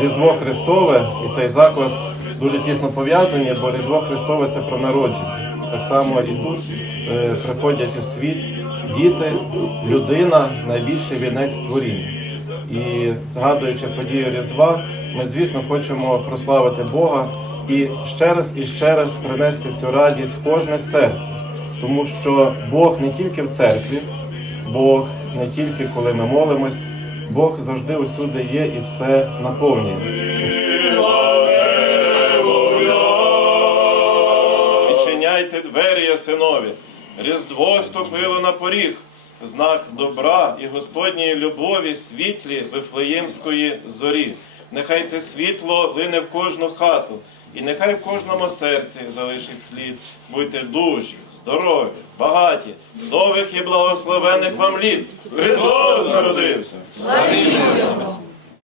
Різдво Христове і цей заклад дуже тісно пов'язані, бо Різдво Христове це про народження. Так само і тут е, приходять у світ діти, людина, найбільший вінець творіння. І згадуючи подію Різдва, ми, звісно, хочемо прославити Бога і ще раз і ще раз принести цю радість в кожне серце, тому що Бог не тільки в церкві, Бог не тільки коли ми молимось, Бог завжди усюди є і все наповнює. Відчиняйте двері, ясинові, Різдво ступило на поріг, знак добра і Господньої любові світлі Вифлеємської зорі. Нехай це світло лине в кожну хату, і нехай в кожному серці залишить слід. Будьте дужі, здорові, багаті, нових і благословених вам літ. Христос народився!